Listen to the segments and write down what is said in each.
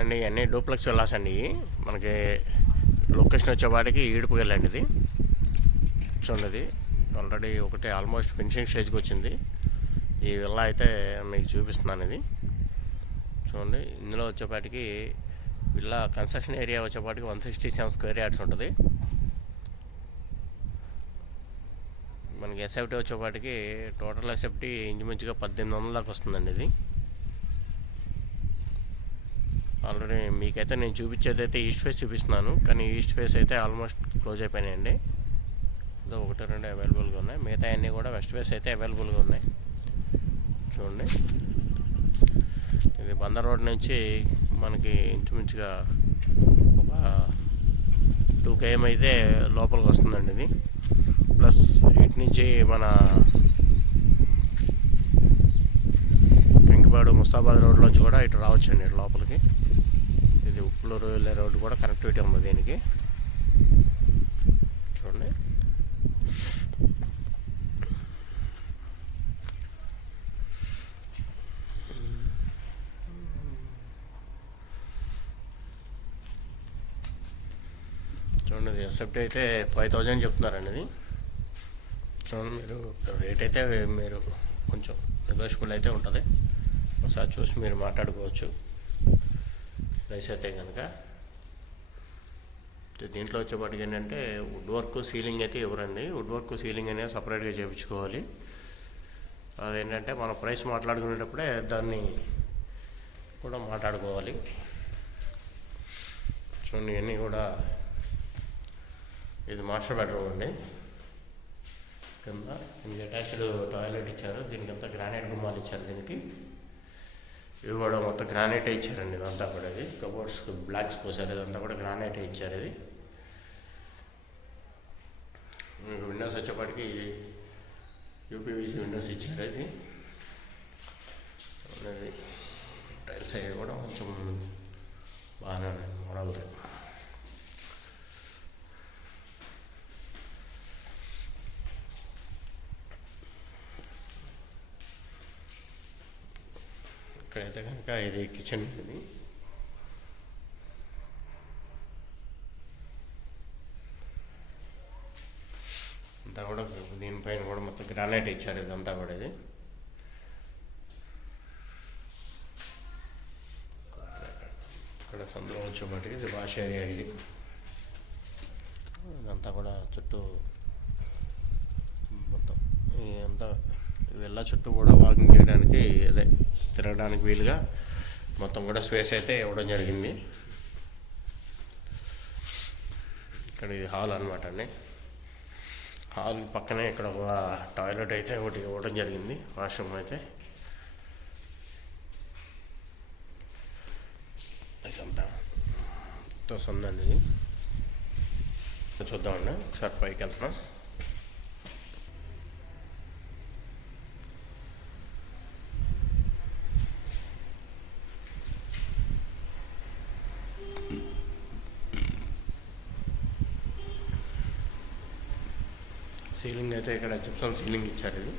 అండి ఇవన్నీ duplex villas అండి. మనకి లొకేషన్ వచ్చేవాడికి ఈడుపుకెళ్ళండి. ఇది చూడండి, ఆల్రెడీ ఒకటి ఆల్మోస్ట్ ఫినిషింగ్ స్టేజ్కి వచ్చింది. ఈ విల్లా అయితే మీకు చూపిస్తున్నాను. ఇది చూడండి. ఇందులో వచ్చేపాటికి విల్లా కన్స్ట్రక్షన్ ఏరియా వచ్చేపాటికి 167 స్క్వేర్ యార్డ్స్ ఉంటుంది. మనకి ఎస్ఎఫ్టీ వచ్చేపాటికి టోటల్ ఎస్ఎఫ్టీ ఇంచుమించుగా 1800 దాకా వస్తుందండి. ఇది ఆల్రెడీ మీకైతే నేను చూపించేది అయితే ఈస్ట్ ఫేస్ చూపిస్తున్నాను, కానీ ఈస్ట్ ఫేస్ అయితే ఆల్మోస్ట్ క్లోజ్ అయిపోయినాయండి. అదో 1-2 అవైలబుల్గా ఉన్నాయి. మిగతా అన్నీ కూడా వెస్ట్ ఫేస్ అయితే అవైలబుల్గా ఉన్నాయి. చూడండి, ఇది బందర్ రోడ్ నుంచి మనకి ఇంచుమించుగా ఒక 2 km అయితే లోపలికి వస్తుందండి. ఇది ప్లస్ ఇటు నుంచి మన కంకిపాడు ముస్తాబాద్ రోడ్లోంచి కూడా ఇటు రావచ్చండి ఇటు లోపలికి. ఇది ఉప్పులూరు వెళ్ళే రోడ్డు కూడా కనెక్టివిటీ ఉంది దీనికి. చూడండి, చూడండి. ఎస్ఎఫ్టీ అయితే 5000 చెప్తున్నారండి. ఇది చూడండి, మీరు రేట్ అయితే మీరు కొంచెం నెగోషియబుల్ అయితే ఉంటుంది. ఒకసారి చూసి మీరు మాట్లాడుకోవచ్చు ప్రైస్ అయితే కనుక. దీంట్లో వచ్చేపాటికి ఏంటంటే వుడ్ వర్క్ సీలింగ్ అయితే ఇవ్వరండి. వుడ్ వర్క్ సీలింగ్ అనేది సపరేట్గా చేయించుకోవాలి. అదేంటంటే మనం ప్రైస్ మాట్లాడుకునేటప్పుడే దాన్ని కూడా మాట్లాడుకోవాలి. చూడండి, ఇవన్నీ కూడా ఇది మాస్టర్ బెడ్రూమ్ అండి. కింద దీనికి అటాచ్డ్ టాయిలెట్ ఇచ్చారు. దీనికంతా గ్రానైట్ గుమ్మాలు ఇచ్చారు. దీనికి ఇవి కూడా మొత్తం గ్రానైటే ఇచ్చారండి. ఇదంతా కూడా ఇది కబోర్డ్స్ బ్లాక్స్ పోసారు. ఇదంతా కూడా గ్రానైటే ఇచ్చారు. ఇది విండోస్ వచ్చేప్పటికి యూపీవీసీ విండోస్ ఇచ్చారు. ఇది టైల్స్ అవి కూడా కొంచెం బాగానే మోడల్. ఇక్కడైతే కనుక ఇది కిచెన్. ఇది అంతా కూడా దీనిపైన కూడా మొత్తం గ్రానైట్ ఇచ్చారు. ఇదంతా కూడా ఇది ఇక్కడ సందులో వచ్చేప్పటికి ఇది వాష్ ఏరియా. ఇది ఇదంతా కూడా చుట్టూ మొత్తం ఇదంతా వెళ్ళా చుట్టూ కూడా వాకింగ్ చేయడానికి అదే తిరగడానికి వీలుగా మొత్తం కూడా స్పేస్ అయితే ఇవ్వడం జరిగింది. ఇక్కడ ఇది హాల్ అనమాట అండి. హాల్ పక్కనే ఇక్కడ ఒక టాయిలెట్ అయితే ఒకటి ఇవ్వడం జరిగింది. వాష్రూమ్ అయితే ఇదంతా ఉందండి. చూద్దామండి, ఒకసారి పైకి వెళ్తున్నాం. సీలింగ్ అయితే ఇక్కడ జిప్సమ్ సీలింగ్ ఇచ్చారు. ఇది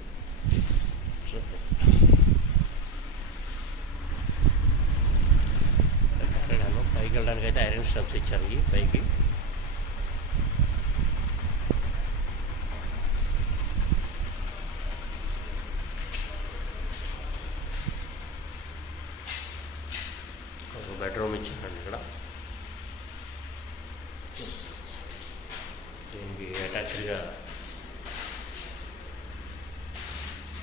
పైకి వెళ్ళడానికి అయితే ఐరన్ స్టెప్స్ ఇచ్చారు. ఈ పైకి ఒక బెడ్రూమ్ ఇచ్చారండి. ఇక్కడ దీనికి అటాచ్డ్గా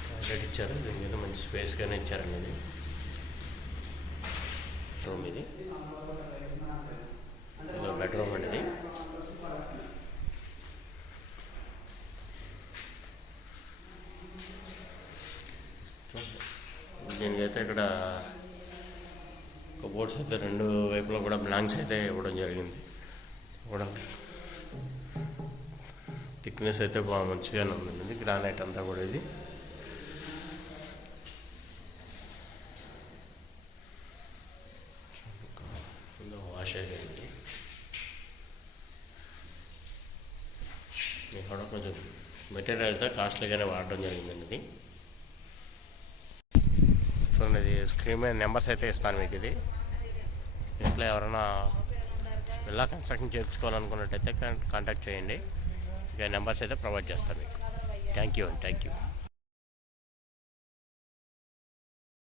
టాయిలెట్ ఇచ్చారు. దీని మీద మంచి స్పేస్గానే ఇచ్చారండి. ఇది రూమ్. ఇది ఇదో బెడ్రూమ్ అండి. ఇది దీనికైతే ఇక్కడ కబోర్డ్స్ అయితే 2 వైపులో కూడా బ్లాంక్స్ అయితే ఇవ్వడం జరిగింది. కూడా థిక్నెస్ అయితే బాగా మంచిగానే ఉందండి. గ్రానైట్ అంతా కూడా ఇది వాష్ అయ్యింది. కూడా కొంచెం మెటీరియల్ అయితే కాస్ట్లీగానే వాడడం జరిగిందండి. ఇది చూడండి, ఇది స్క్రీన్ మీద నెంబర్స్ అయితే ఇస్తాను మీకు. ఇది బడ్జెట్లో ఎవరైనా విల్లా కన్స్ట్రక్షన్ చేయించుకోవాలనుకున్నట్టయితే కాంటాక్ట్ చేయండి. ఇక నెంబర్స్ అయితే ప్రొవైడ్ చేస్తాను మీకు. Thank you.